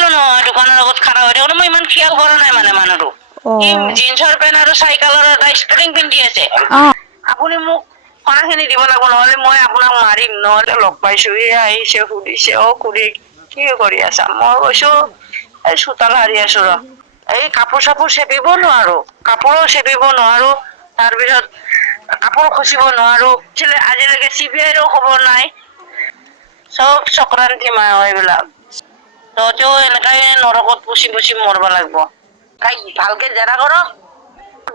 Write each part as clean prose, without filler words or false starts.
দেখিলো নহয় দোকানৰ আগত খাৰা হৈ থাকোতে মই ইমান খিয়াল কৰা নাই মানে মানুহটো জিন্সৰ পেণ্ট আৰু চাইকেলৰ এটা স্পৰ্টিং পিন্ধি আছে আপুনি মোক পাঁচখিনি দিব লাগিব নহলে মই আপোনাক মাৰিম নহলে লগ পাইছো আহিছে সুধিছে খুৰী কি কৰি আছা মই কৈছো এই চোতাল সাৰি আছো ৰ এই কাপোৰ চাপোৰ চেপিব নোৱাৰো কাপোৰো চেপিব নোৱাৰো তাৰপিছত কাপোৰ খচিব নোৱাৰো আজিলৈকে CBIৰো খবৰ নাই চব চক্ৰান্তি মায় এইবিলাক তহঁতেও এনেকাই নৰকত পুচি পুচি মৰব লাগিব তাইক ভালকে জেৰা কৰ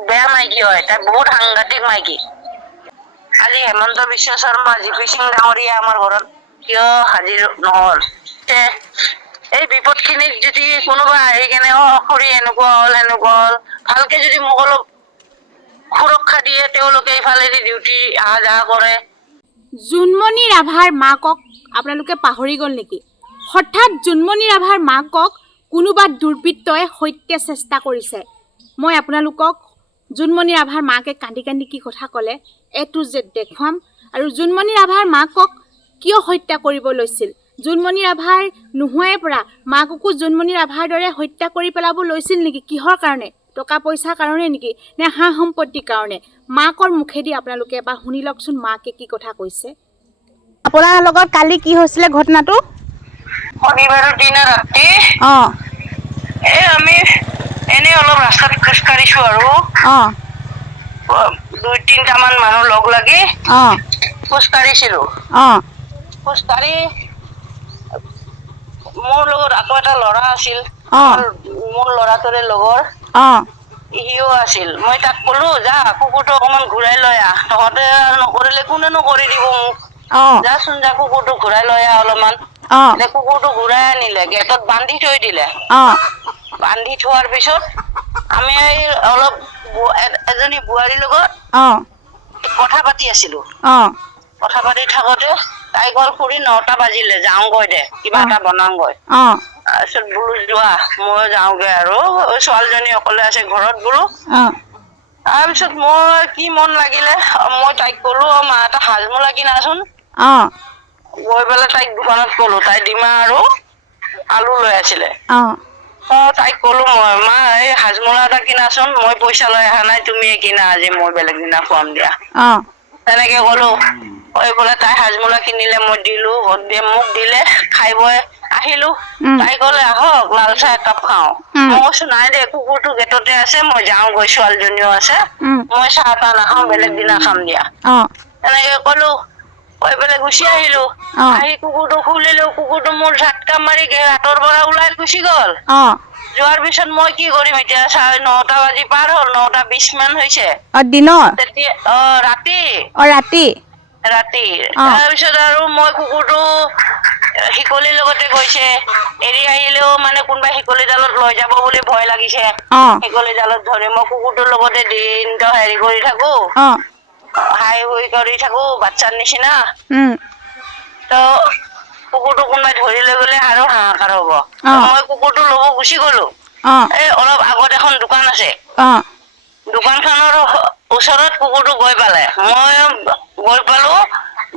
বেয়া মাইকী হয় তাই বহুত সাংঘাতিক মাইকী আজি হেমন্ত বিশ্ব শৰ্মা জিপি সিং ডাঙৰীয়া আমাৰ ঘৰত কিয় হাজিৰ নহল এই বিপদখিনিত যদি কোনোবা আহি কেনে খুৰী এনেকুৱা হল ভালকে যদি মোক অলপ সুৰক্ষা দিয়ে তেওঁলোকে ইফালেদি ডিউটি আহা যাহা কৰে জোনমণি ৰাভাৰ মাকক আপোনালোকে পাহৰি গ'ল নেকি হঠাৎ জোনমণি ৰাভাৰ মাকক কোনোবা দুৰ্বৃত্তই হত্যা চেষ্টা কৰিছে মই আপোনালোকক জোনমণি ৰাভাৰ মাকে কান্দি কান্দি কি কথা ক'লে A to Z দেখুৱাম আৰু জোনমণি ৰাভাৰ মাকক কিয় হত্যা কৰিব লৈছিল জোনমণি ৰাভাৰ নোহোৱাই পৰা মাককো জোনমণি ৰাভাৰ দৰে হত্যা কৰি পেলাব লৈছিল নেকি কিহৰ কাৰণে টকা পইচাৰ কাৰণে নেকি নে হাঁ সম্পত্তিৰ কাৰণে মাকৰ মুখেদি আপোনালোকে এবাৰ শুনি লওকচোন মাকে কি কথা কৈছে আপোনাৰ লগত কালি কি হৈছিলে ঘটনাটো শনিবাৰৰ দিনা ৰাতি আমি এনে অলপ ৰাস্তাত খোজকাঢ়িছো আৰু দুই তিনটামান মানুহ লগ লাগি খোজকাঢ়িছিলো খোজকাঢ়ি মোৰ লগত আকৌ এটা ল'ৰা আছিল মোৰ ল'ৰাটোৰে লগৰ সিও আছিল মই তাক কলো যা কুকুৰটো অকমান ঘূৰাই লৈ আহ তহঁতে নকৰিলে কোনেনো কৰি দিব মোক যাচোন যা কুকুৰটো ঘূৰাই লৈ আহ অলপমান কুকুৰটো ঘূৰাই আনিলে গেটত বান্ধি থৈ দিলে বান্ধি থোৱাৰ পিছত আমি অলপ এজনী বোৱাৰীৰ লগত কথা পাতি আছিলো কথা পাতি থাকোতে তাই গ'ল খুৰী 9টা বাজিলে যাওঁগৈ দে কিবা এটা বনাওঁগৈ তাৰপিছত বোলো যোৱা মই যাওঁগে আৰু ছোৱালীজনী অকলে আছে ঘৰত বোলো তাৰপিছত মই কি মন লাগিলে মই তাইক কলো মা এটা হাজমোলা কিনাচোন গৈ পেলাই তাইক দোকানত কলো তাই ডিমা আৰু আলু লৈ আছিলে তাইক কলো মই মা এই হাজমোলা এটা কিনাচোন মই পইচা লৈ অহা নাই তুমিয়ে কিনা আজি মই বেলেগ দিনা খুৱাম দিয়া তেনেকে কলো কৈ পেলাই তাই হাজমোলা কিনিলে মই দিলো মোক দিলে খাই বৈ আহিলো তাই কলে আহক লাল চাহ একাপ খাওঁ মই কৈছো নাই দে কুকুৰটো গেটতে আছে মই যাওঁ গৈ ছোৱালীজনীও আছে মই চাহ তাহ নাখাওঁ বেলেগ দিনা খাম দিয়া তেনেকে কলো কৈ পেলাই গুচি আহিলো আহি কুকুৰটো খুলিলো কুকুৰটো মোৰ ঝাটকা মাৰি হাতৰ পৰা ওলাই গুচি গল যোৱাৰ পিছত মই কি কৰিম এতিয়া 9টা বাজি পাৰ হ'ল 9:20 মান হৈছে দিনৰ তেতিয়া ৰাতি ৰাতি তাৰপিছত আৰু মই কুকুৰটো শিকলিৰ লগতে গৈছে এৰি আহিলেও মানে কোনোবা শিকলি জালত লৈ যাব বুলি ভয় লাগিছে শিকলি জালত ধৰি মই কুকুৰটোৰ লগতে দিনটো হেৰি কৰি থাকো হাই হুই কৰি থাকো বাচ্চাৰ নিচিনা তো কুকুৰটো কোনোবাই ধৰি লৈ গলে আৰু হাহাকাৰ হব মই কুকুৰটো ল'ব গুচি গলো এই অলপ আগত এখন দোকান আছে দোকানখনৰ ওচৰত কুকুৰটো গৈ পালে মই গৈ পালো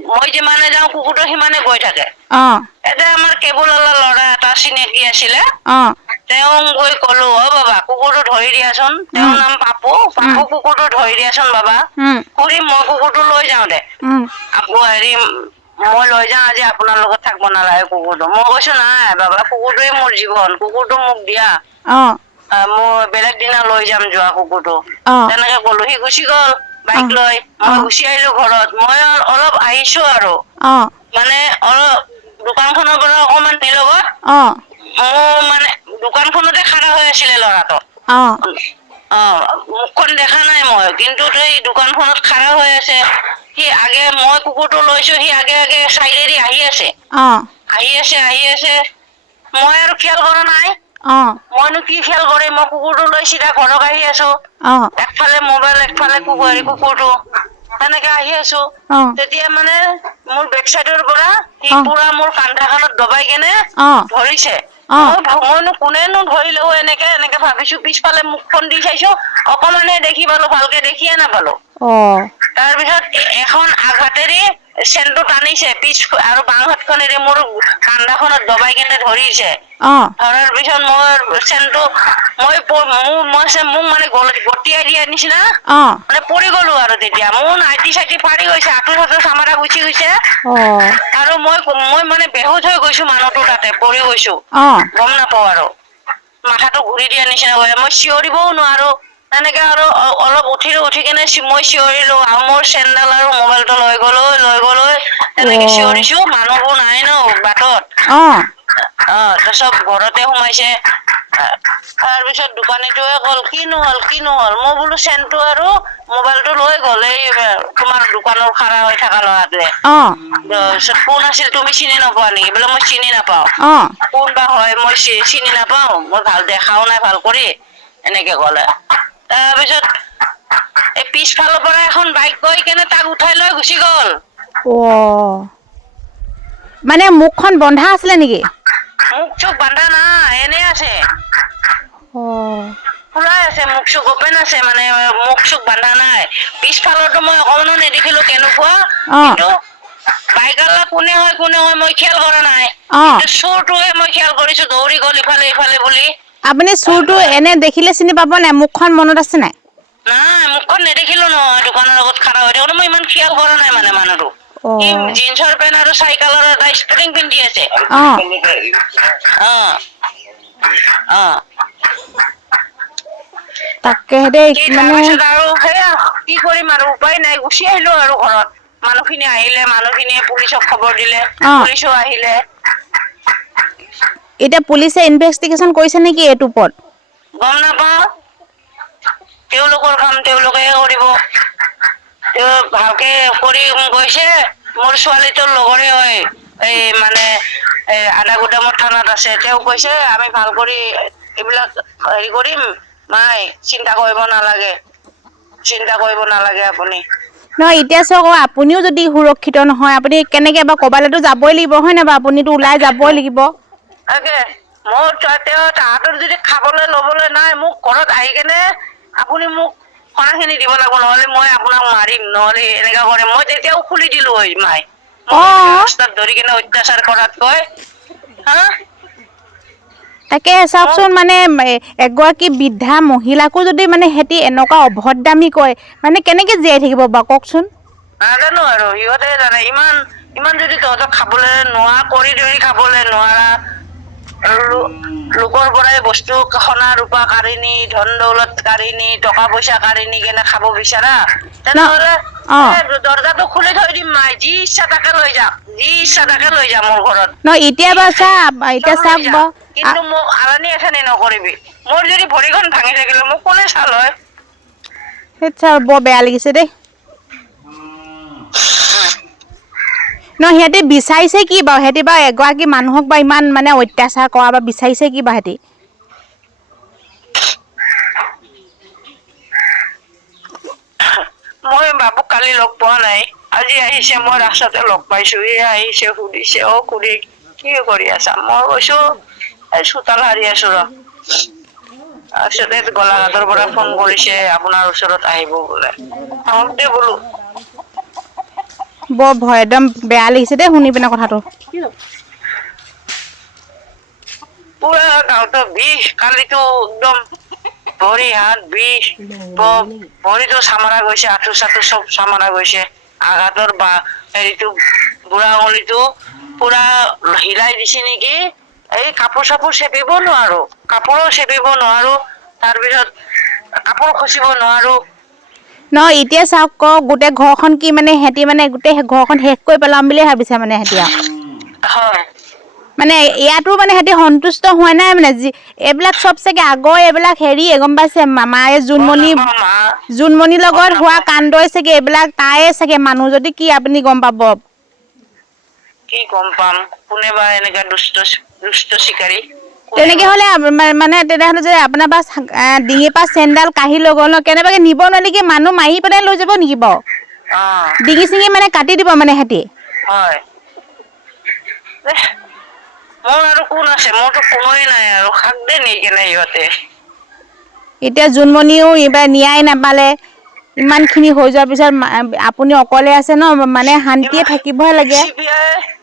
মই যিমানে যাওঁ কুকুৰটো সিমানে গৈ থাকে এতিয়া আমাৰ কেবুলৱালা ল'ৰা এটা চিনাকি আছিলে তেওঁ গৈ কলো বাবা কুকুৰটো ধৰি দিয়াচোন তেওঁৰ নাম পাপু কুকুৰটো ধৰি দিয়াচোন বাবা খুৰী মই কুকুৰটো লৈ যাওঁ দে আকৌ হেৰি মই লৈ যাওঁ আজি আপোনাৰ লগত থাকিব নালাগে কুকুৰটো মই কৈছো নাই বাবা কুকুৰটোৱে মোৰ জীৱন কুকুৰটো মোক দিয়া মই বেলেগ দিনা লৈ যাম যোৱা কুকুৰটো তেনেকে কলো সি গুচি গল বাইক লৈ মই গুচি আহিলো ঘৰত মই অলপ আহিছো আৰু মানে অলপ দোকানখনৰ পৰা অকমান নিলগত মোৰ মানে দোকানখনতে খাৰা হৈ আছিলে ল'ৰাটো মুখখন দেখা নাই মই কিন্তু এই দোকানখনত খাৰা হৈ আছে সি আগে মই কুকুৰটো লৈছো সি আগে আগে চাইডেদি আহি আছে মই আৰু খেয়াল কৰা নাই মইনো কি খেয়াল কৰিম মই কুকুৰটো লৈ চিধা ঘৰত আহি আছো একফালে মোবাইল একফালে কুকুৰটো তেনেকে আহি আছো তেতিয়া মানে মোৰ বেক চাইডৰ পৰা সি পুৰা মোৰ কান্দাখনত দবাই কেনে ধৰিছে মইনো কোনেনো ধৰিলে এনেকে ভাবিছো পিছফালে মুখখন দি চাইছো অকমানে দেখি পালো ভালকে দেখিয়ে নাপালো তাৰপিছত এখন আঘাতেৰে চেনটো টানিছে পিছ আৰু বাওঁ হাতখনেৰে মোৰ কান্দাখনত দবাই কেনে ধৰিছে ধৰাৰ পিছত মোৰ চেনটো মোক মানে গতিয়াই দিয়াৰ নিচিনা মানে পৰি গলো আৰু তেতিয়া মোৰ নাইটি চাইটি ফাৰি গৈছে আঁঠু চাঠু চামাৰা গুচি গৈছে আৰু মই মানে বেহুচ হৈ গৈছো মানুহটোৰ তাতে পৰি গৈছো গম নাপাওঁ আৰু মাথাটো ঘূৰি দিয়াৰ নিচিনা হৈ মই চিঞৰিবও নোৱাৰো তেনেকে আৰু অলপ উঠি কেনে মই চিঞৰিলো আৰু মোৰ চেণ্ডেল আৰু মোবাইলটো লৈ গ'লো তেনেকে চিঞৰিছো মানুহবোৰ নাই ন বাটত চব ঘৰতে সোমাইছে তাৰপিছত দোকানীটোৱে কল কিনো হল মই বোলো চেনটো আৰু মোবাইলটো লৈ গ'ল এই তোমাৰ দোকানৰ খাৰা হৈ থকা ল'ৰাটোৱে কোন আছিল তুমি চিনি নোপোৱা নেকি বোলে মই চিনি নাপাওঁ কোন বা হয় মই চিনি নাপাওঁ মই ভাল দেখাও নাই ভাল কৰি এনেকে ক'লে তাৰপিছত এই পিছফালৰ পৰা এখন বাইক গৈ কেনে তাক উঠাই লৈ গুচি গ'ল মানে মুখখন বন্ধা আছিলে নেকি মুখ চুখ বান্ধা নাই এনে আছে খোলাই আছে মুখ চুখ অপেন আছে মানে মুখ চুখ বান্ধা নাই পিছফালৰটো মই অকমানো নেদেখিলো কেনেকুৱা কিন্তু বাইকৱালা কোনে হয় মই খেয়াল কৰা নাই কিন্তু চোৰটোৱে মই খেয়াল কৰিছো দৌৰি গ'ল ইফালে বুলি আপুনি চোৰটো এনে দেখিলে চিনি পাব নাই মুখখন মনত আছে নাই নাই মুখখন নেদেখিলো নহয় দোকানৰ আগত খাৰা হৈ থাকোতে মই ইমান খেয়াল কৰা নাই মানে মানুহটো জিন্সৰ পেণ্ট আৰু চাইকেলৰ এটা স্পৰ্টিং পিন্ধি আছে তাকে দেই তাৰপিছত আৰু সেয়া কি কৰিম আৰু উপায় নাই গুচি আহিলো আৰু ঘৰত মানুহখিনি আহিলে মানুহখিনিয়ে পুলিচক খবৰ দিলে পুলিচো আহিলে এতিয়া পুলিচে ইনভেষ্টিগেশ্যন কৰিছে নেকি এইটোৰ ওপৰত গম নাপাওঁ তেওঁলোকৰ কাম তেওঁলোকে কৰিব ভালকে কৰি গৈছে মোৰ ছোৱালীটোৰ লগৰে হয় এই মানে আদা গুদামৰ থানাত আছে তেওঁ কৈছে আমি ভাল কৰি এইবিলাক হেৰি কৰিম নাই চিন্তা কৰিব নালাগে আপুনি নহয় এতিয়া চাওক আপুনিও যদি সুৰক্ষিত নহয় আপুনি কেনেকে বা ক'বালৈতো যাবই লাগিব হয় নাই বাৰু আপুনিতো ওলাই যাবই লাগিব তাকে মোৰ তেওঁ তাহাঁতৰ যদি খাবলৈ ল'বলৈ নাই মোক ঘৰত আহি কেনে আপুনি মোক খৰাখিনি দিব লাগিব নহ'লে মই আপোনাক মাৰিম নহ'লে এনেকা কৰিম মই তেতিয়াও খুলি দিলো হয় মাই ৰাস্তাত ধৰি কেনে অত্যাচাৰ কৰাতকৈ তাকে চাওকচোন মানে এগৰাকী বৃদ্ধা মহিলাকো যদি মানে সিহঁতি এনেকুৱা অভদ্ৰামী কয় মানে কেনেকে জীয়াই থাকিব বাৰু কওকচোন নাজানো আৰু সিহঁতে জানে ইমান যদি তহঁতক খাবলৈ নোৱাৰা কৰি ধৰি খাবলৈ নোৱাৰা লোকৰ পৰাই বস্তু সোণা ৰূপা কাঢ়ি নি ধন দৌলত কাঢ়ি নি টকা পইচা কাঢ়ি নি কেনে খাব বিচাৰা তেনেহ'লে দৰ্জাটো খুলি থৈ দিম মাই যি ইচ্ছা তাকে লৈ যাম মোৰ ঘৰত এতিয়া চাওক কিন্তু মোক আলানি এখানি নকৰিবি মোৰ যদি ভৰিখন ভাঙি থাকিলে মোক কোনে চাল হয় বৰ বেয়া লাগিছে দেই সিহঁতি বিচাৰিছে কি বাৰু সিহঁতি বাৰু এগৰাকী মানুহক বা ইমান মানে অত্যাচাৰ কৰা বা বিচাৰিছে কি বা সিহঁতি মই বাবুক কালি লগ পোৱা নাই আজি আহিছে মই ৰাস্তাতে লগ পাইছো আহিছে সুধিছে খুৰী কি কৰি আছা মই কৈছো চোতাল সাৰি আছো তাৰপিছতে গোলাঘাটৰ পৰা ফোন কৰিছে আপোনাৰ ওচৰত আহিব বোলে আহোঁতে বোলো বৰ ভয় একদম বেয়া লাগিছে দেই শুনি পিনে কথাটো পুৰা গাঁৱতো বিষ কালিতো একদম ভৰি হাত বিষ ভৰিতো চামৰা গৈছে আঁঠু চাঠু চব চামৰা গৈছে আঘাতৰ বা হেৰিটো বুঢ়া আঙুলিটো পুৰা হিলাই দিছে নেকি এই কাপোৰ চাপোৰ চেপিব নোৱাৰো তাৰপিছত কাপোৰ খচিব নোৱাৰো এতিয়া চাওক গোটেই ঘৰখন কি মানে সিহঁতি মানে গোটেই ঘৰখন শেষ কৰি পেলাম বুলিয়ে ভাবিছে মানে সিহঁতি হয় মানে ইয়াতো মানে সিহঁতি সন্তুষ্ট হোৱা নাই মানে এইবিলাক চব চাগে আগৰ এইবিলাক হেৰি গম পাইছে মামায়ে জোনমণিৰ লগত হোৱা কাণ্ডই চাগে এইবিলাক তায়ে চাগে মানুহ যদি কি আপুনি গম পাব কি গম পাম কোনে বা এনেকা দুষ্ট শিকাৰী তেনেকে হলে মানে তেনেহলে যে আপোনাৰ পৰা ডিঙিৰ পৰা চেইনডাল কাঢ়ি লৈ গ'ল কেনেবাকে নিব নোৱাৰি নেকি মানুহ মাৰি পেলাই লৈ যাব নেকি বাৰু ডিঙি চিঙি মানে কাটি দিব মানে সিহঁতি হয় মোৰ আৰু কোন আছে মোৰতো কোনোৱে নাই আৰু খাক দে নি কেনে সিহঁতে এতিয়া জোনমণিও এইবাৰ ন্যায় নাপালে ইমানখিনি হৈ যোৱাৰ পিছত আপুনি অকলে আছে ন মানে শান্তিয়ে থাকিবহে লাগে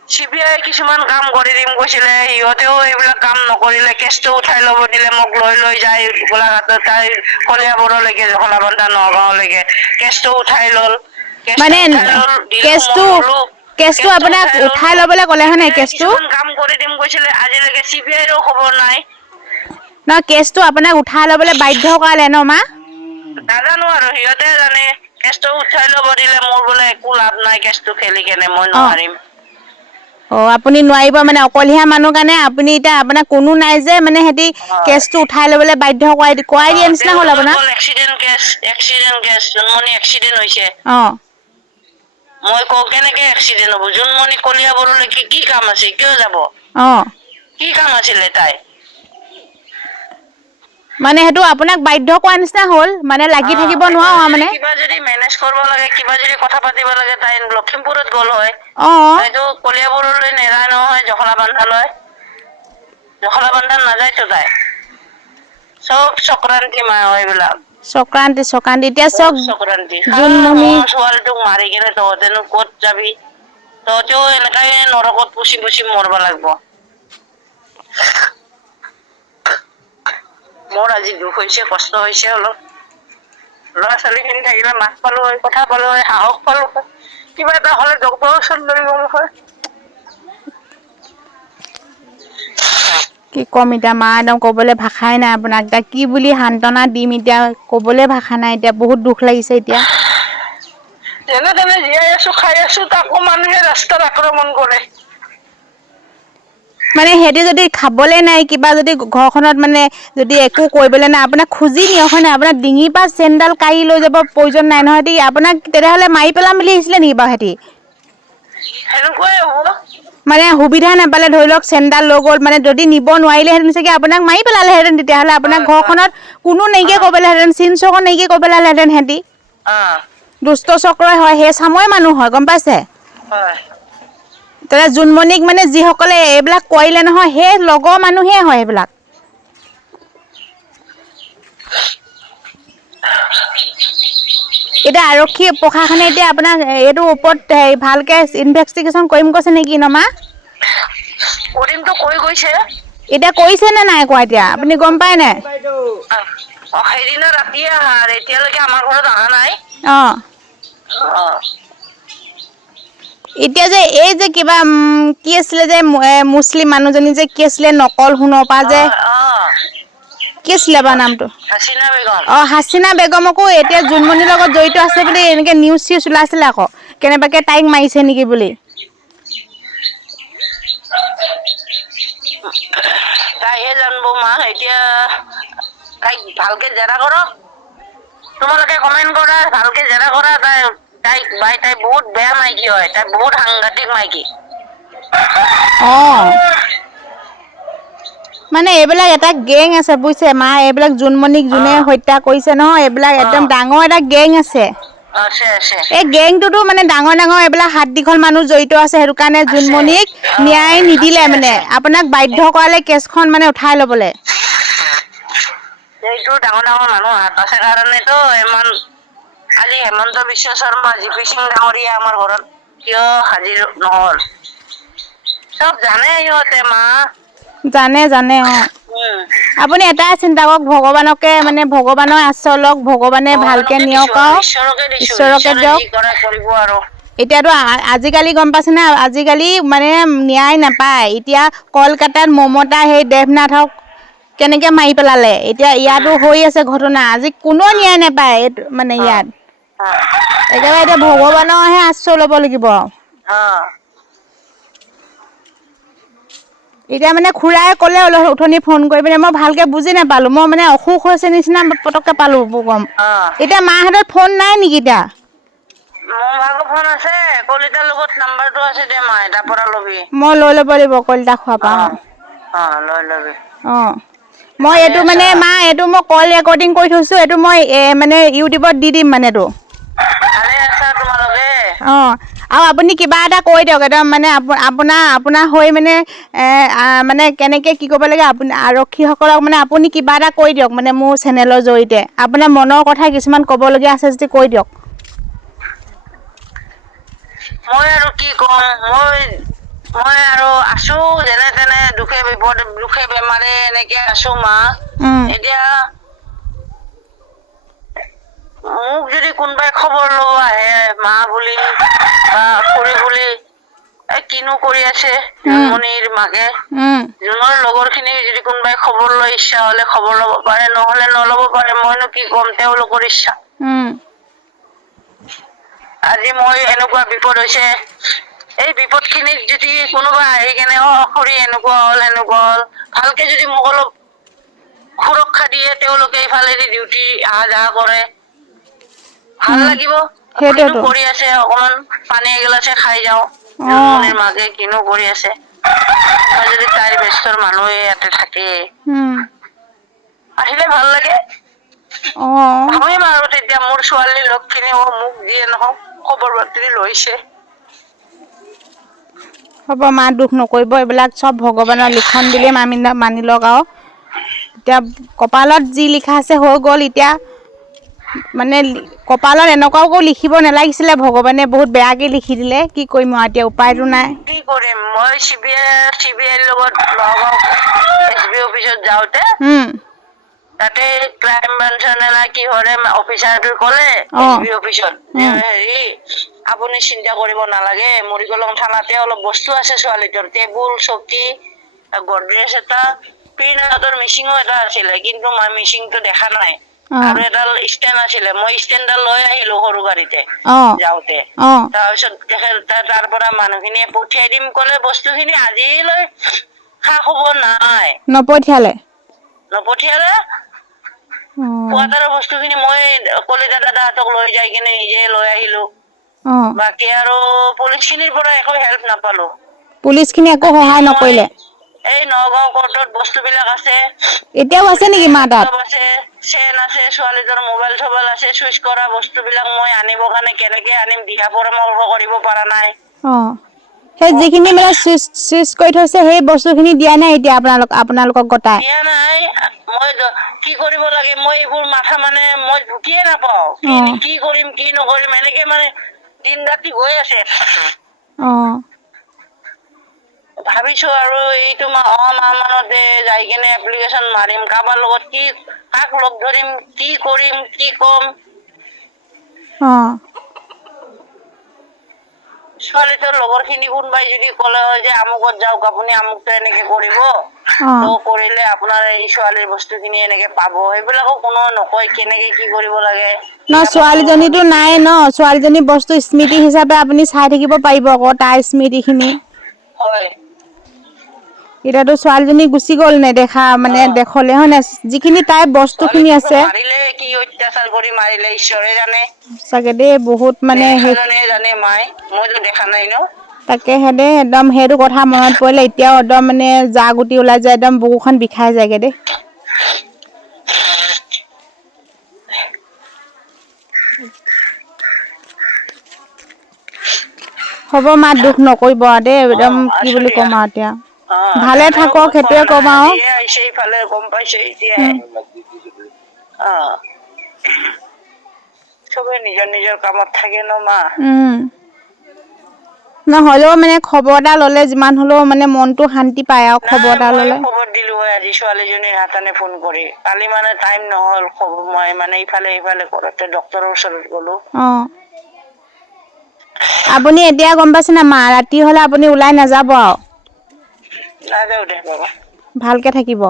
চিবিআই কিছুমান কাম কৰি দিম কৈছিলে সিহঁতেও এইবিলাক কাম নকৰিলে কেছটো উঠাই ল'ব দিলে মোক লৈ যায় গোলাঘাটত তাই কলিয়াবৰলৈকে জখলাবন্ধা নগাঁৱলৈকে কেছটো উঠাই ল'ল মানে কেছটো আপোনাক উঠাই ল'বলৈ ক'লে হয় নাই কেছটো কাম কৰি দিম কৈছিলে আজিলৈকে চিবিআইৰো খবৰ নাই ন কেছটো আপোনাক উঠাই ল'বলৈ বাধ্য কৰালে ন মা নাজানো আৰু সিহঁতে জানে কেছটো উঠাই ল'ব দিলে মোৰ বোলে একো লাভ নাই কেছটো খেলি কেনে মই নোৱাৰিম আপুনি নোৱাৰিব মানে অকলহীয়া মানুহ কাৰণে আপুনি এতিয়া আপোনাৰ কোনো নাই যে মানে সিহঁতি কেছটো উঠাই ল'বলৈ বাধ্য কৰাই দিয়া নিচিনা হ'ল আপোনাৰ এক্সিডেন্ট কেছ জোনমণি এক্সিডেন্ট হৈছে মই কওঁ কেনেকে এক্সিডেন্ট হ'ব জোনমণি কলিয়াবৰলৈকে কি কাম আছে কিয় যাব কি কাম আছিলে তাই মানে সেইটো আপোনাক বাধ্য কৰা নিচিনা হ'ল মানে লাগি থাকিব নোৱাৰো মানে কিবা যদি মেনেজ কৰিব লাগে কিবা যদি কথা পাতিব লাগে তাই লখিমপুৰত গ'ল হয় তাইতো কলিয়াবৰলৈ নেযায় নহয় জখলাবন্ধাত নাযায়তো তাই চব চক্ৰান্তি মা এইবিলাক চক্ৰান্তি এতিয়া চক চক্ৰান্তি জোনমণি ছোৱালীটোক মাৰি কেনে তহঁতেনো ক'ত যাবি তহঁতেও এনেকাই নৰকত পুচি মৰব লাগিব মোৰ আজি দুখ হৈছে কষ্ট হৈছে অলপ ল'ৰা ছোৱালীখিনি থাকিলে মাছ পালো হয় কথা পালো হয় সাহস পালো হয় কিবা এটা হ'লে ডক্টৰৰ ওচৰত লৈ গ'লো হয় কি ক'ম এতিয়া মা একদম ক'বলৈ ভাষাই নাই আপোনাক এতিয়া কি বুলি সান্তনা দিম এতিয়া ক'বলৈ ভাষা নাই এতিয়া বহুত দুখ লাগিছে এতিয়া যেনে তেনে জীয়াই আছো খাই আছো তাকো মানুহে ৰাস্তাত আক্ৰমণ কৰে মানে সিহঁতি যদি খাবলৈ নাই কিবা যদি ঘৰখনত মানে যদি একো কৰিবলৈ নাই আপোনাক খুজি নিয়ক হয় নাই আপোনাৰ ডিঙিৰ পৰা চেইনডাল কাঢ়ি লৈ যাব প্ৰয়োজন নাই নহয় সিহঁতি আপোনাক তেতিয়াহ'লে মাৰি পেলাম বুলি আহিছিলে নেকি বাৰু সিহঁতি সেনেকুৱাই হ'ব মানে সুবিধা নাপালে ধৰি লওক চেইনডাল লৈ গ'ল মানে যদি নিব নোৱাৰিলেহেঁতেন চাগে আপোনাক মাৰি পেলালেহেঁতেন তেতিয়াহ'লে আপোনাৰ ঘৰখনত কোনো নাইকিয়া কৰিব পেলালেহেঁতেন চিন চৰকো নাইকিয়া কৰিব পেলালেহেঁতেন সিহঁতি দুষ্ট চক্ৰই হয় সেই চামৰে মানুহ হয় গম পাইছে তেতিয়া জোনমণিক মানে যিসকলে এইবিলাক কৰিলে নহয় সেই লগৰ মানুহে হয় এইবিলাক এতিয়া আৰক্ষী প্ৰশাসনে এতিয়া আপোনাক এইটো ওপৰত ভালকে ইনভেষ্টিগেশ্যন কৰিম কৈছে নেকি নমা কৰিমতো কৈ গৈছে এতিয়া কৰিছে নে নাই কোৱা এতিয়া আপুনি গম পায় নাই সেইদিনা ৰাতিয়ে আহা এতিয়ালৈকে আমাৰ ঘৰত অহা নাই এতিয়া যে এই যে কিবা কি আছিলে যে মুছলিম মানুহজনী যে কি আছিলে নকল সোণৰ পৰা যে কি আছিলে বাৰু নামটো হাচিনা বেগমকো এতিয়া জোনমণিৰ লগত জড়িত আছে বুলি এনেকে নিউজ ওলাইছিলে আকৌ কেনেবাকে তাইক মাৰিছে নেকি বুলি তাইহে জানিব মা এতিয়া তাইক ভালকে জেৰা কৰক তোমালোকে কমেন্ট কৰা ভালকে জেৰা কৰা তাই বহুত বেয়া মাইকী হয় তাই বহুত সাংঘাতিক মাইকী মানে এইবিলাক এটা গেং আছে বুজিছে মা এইবিলাক জোনমণিক যোনে হত্যা কৰিছে নহয় এইবিলাক একদম ডাঙৰ এটা গেং আছে এই গেংটোতো মানে ডাঙৰ এইবিলাক হাত দীঘল মানুহ জড়িত আছে সেইটো কাৰণে জোনমণিক ন্যায় নিদিলে মানে আপোনাক বাধ্য কৰালে কেছখন মানে উঠাই ল'বলৈ এইটো ডাঙৰ মানুহ হাত আছে কাৰণেতো ইমান আজি হেমন্ত বিশ্ব শৰ্মা জিপি সিং ডাঙৰীয়া আমাৰ ঘৰত কিয় হাজিৰ নহল চব জানে সিহঁতে মা জানে আপুনি এটাই চিন্তা কৰক ভগৱানকে মানে ভগৱানৰ আশ্ৰয় লওক ভগৱানে ভালকে নিয়ক আৰু ঈশ্বৰকে দিয়ক এতিয়াতো আজিকালি গম পাইছে না আজিকালি মানে ন্যায় নাপায় এতিয়া কলকাতাত মমতা সেই দেৱনাথক কেনেকে মাৰি পেলালে এতিয়া ইয়াতো হৈ আছে ঘটনা আজি কোনো ন্যায় নাপায় মানে ইয়াত একেবাৰে এতিয়া ভগৱানৰহে আশ্ৰয় ল'ব লাগিব এতিয়া মানে খুৰাই ক'লে উঠনি ফোন কৰি পিনে মই ভালকে বুজি নাপালো মই মানে অসুখ হৈছে নিচিনা পতককে পালো গম এতিয়া মাহঁতৰ ফোন নাই নেকি এতিয়া মোৰ ভাগৰ ফোন আছে কলিতাৰ লগত নাম্বাৰটো আছে দে মা তাৰ পৰা লবি মই লৈ ল'ব লাগিব কলিতা খোৱা পা লৈ ল'বি মই এইটো মানে মা এইটো মই কল ৰেকৰ্ডিং কৰি থৈছো এইটো মই মানে ইউটিউবত দি দিম মানে এইটো ভালে আছা তোমালোকে আৰু আপুনি কিবা এটা কৈ দিয়ক একদম মানে আপোনাৰ হৈ মানে মানে কেনেকৈ কি কৰিব লাগে আপুনি আৰক্ষীসকলক মানে আপুনি কিবা এটা কৈ দিয়ক মানে মোৰ চেনেলৰ জৰিয়তে আপোনাৰ মনৰ কথা কিছুমান ক'বলগীয়া আছে যদি কৈ দিয়ক। মই আৰু কি কম, মই আৰু আছো যেনে তেনে দুখে বিপদে দুখে বেমাৰে এনেকে আছো মা। এতিয়া মোক যদি কোনোবাই খবৰ ল'ব আহে মা বুলি বা খুৰী বুলি, কিনো কৰি আছে জোনমণিৰ মাকে, জোনৰ লগৰ খিনি যদি কোনোবাই খবৰ লৈ ইচ্ছা হলে খবৰ ল'ব পাৰে, নহলে নল'ব পাৰে। মইনো কি ক'ম, তেওঁলোকৰ ইচ্ছা। আজি মই এনেকুৱা বিপদ হৈছে, এই বিপদ খিনিত যদি কোনোবা আহি কেনে খুৰী এনেকুৱা হ'ল ভালকে যদি মোক অলপ সুৰক্ষা দিয়ে, তেওঁলোকে ইফালেদি ডিউটি আহা যাহা কৰে, ভাল লাগিব। কিনো কৰি আছে, অকমান পানী এগিলাছে খাই যাওঁ। জোনমণিৰ মাকে কিনো কৰি আছে, যদি তাইৰ ব্যস্তৰ মানুহে ইয়াতে থাকে, আহিলে ভাল লাগে। ভাবিম আৰু তেতিয়া মোৰ ছোৱালী লগখিনি মোক যিয়ে নহওক খবৰ বাতৰি লৈছে। হ'ব মা দুখ নকৰিব, এইবিলাক চব ভগৱানৰ লিখন বুলিয়ে মানি লওক আৰু এতিয়া কপালত যি লিখা আছে হৈ গ'ল। এতিয়া মানে কপালত এনেকুৱাও লিখিব নালাগিছিলে, ভগৱানে বহুত বেয়াকে লিখি দিলে। কি কৰিম আৰু এতিয়া উপায়তো নাই। কি কৰিম, মই CBI লগত নগাঁও SB অফিচত যাওঁতে তাতে ক্ৰাইম ব্ৰাঞ্চৰ কিহৰে অফিচাৰটোৱে ক'লে SB অফিচত, হেৰি আপুনি চিন্তা কৰিব নালাগে, মৰিগলং থানাতে অলপ বস্তু আছে ছোৱালীটোৰ, টেবুল চকী গডৰেজ এটা, পিন হাতৰ মিচিঙো এটা আছিলে, কিন্তু মই মিচিংটো দেখা নাই। আৰু এডাল ষ্টেণ্ড আছিলে, মই ষ্টেণ্ডডাল লৈ আহিলো সৰু গাড়ীতে যাওঁতে। তাৰপিছত তাৰ পৰা মানুহখিনিয়ে পঠিয়াই দিম ক'লে, বস্তুখিনি আজিলৈ খা খবৰ নাই। নপঠিয়ালে। কোৱাটাৰৰ বস্তুখিনি মই কলিতা দাদাহঁতক লৈ যাই কিনে নিজে লৈ আহিলো। বাকী আৰু পুলিচ খিনিৰ পৰা একো হেল্প নাপালো। পুলিচ খিনি একো সহায় নকৰিলে। এই নগাঁও কোৰ্টত বস্তুবিলাক আছে, এতিয়াও আছে নেকি মা তাত? চেন আছে, ছোৱালীটোৰ মোবাইল চোবাইল আছে, চুইচ কৰা বস্তুবিলাক মই আনিবৰ কাৰণে কেনেকে আনিম দিহা পৰামৰ্শ কৰিব পৰা নাই। সেই যিখিনি মানে চুইচ কৰি থৈছে, সেই বস্তুখিনি দিয়া নাই এতিয়া আপোনালোকক গতাই? দিয়া নাই। মই কি কৰিব লাগে, মই এইবোৰ মাথা মানে মই ঢুকিয়ে নাপাও। কি কৰিম কি নকৰিম এনেকে মানে দিন ৰাতি গৈ আছে। ভাবিছো আৰু এইটো মাহ মানতে যাই কিনে এপ্লিকেশ্যন মাৰিম, কাৰোবাৰ লগত কাক লগ ধৰিম, কি কৰিম, কি কম। ছোৱালীটোৰ লগৰ খিনি কোনোবাই যদি ক'লে হয় যে আমুকত যাওক, আপুনি আমুকটো এনেকে কৰিব, তো কৰিলে আপোনাৰ এই ছোৱালীৰ বস্তুখিনি এনেকে পাব, সেইবিলাকো কোনো নকয় কেনেকে কি কৰিব লাগে। ছোৱালীজনীতো নাই ন, ছোৱালীজনীৰ বস্তু স্মৃতি হিচাপে আপুনি চাই থাকিব পাৰিব আকৌ তাইৰ স্মৃতি খিনি। হয়। এতিয়াতো ছোৱালীজনী গুচি গ'ল নেদেখা মানে দেখলে হয় নাই, যিখিনি তাইৰ বস্তু খিনি আছে। মাৰিলে কি অত্যাচাৰ কৰি মাৰিলে ঈশ্বৰে জানে। সঁচাকে দেই, বহুত মানে জানে মাই, মইতো দেখা নাই ন। তাকেহে দেই, একদম সেইটো কথা মনত পৰিলে এতিয়াও একদম মানে জা গুটি ওলাই যায়, একদম বুকুখন বিষাই যায়গে দেই। হ'ব মা দুখ নকৰিব দেই, একদম কি বুলি ক'ম আৰু এতিয়া। ভালে থাকক সেইটোৱে ক'ম আৰু। ইফালে গম পাইছে এতিয়া। চবে নিজৰ নিজৰ কামত থাকে ন মা। নহ'লেও মানে খবৰ এটা ল'লে যিমান হ'লেও মানে মনটো শান্তি পায় আৰু খবৰ এটা ল'লে। খবৰ দিলো হয় আজি ছোৱালীজনীৰ হাতানে ফোন কৰি, কালি মানে টাইম নহ'ল, মই মানে ইফালে কৰোঁতে ডক্তৰৰ ওচৰত গ'লো। আপুনি এতিয়া গম পাইছে না মা, ৰাতি হ'লে আপুনি ওলাই নাযাব আৰু। নাযাওঁ দে বাবা। ভালকে থাকিব।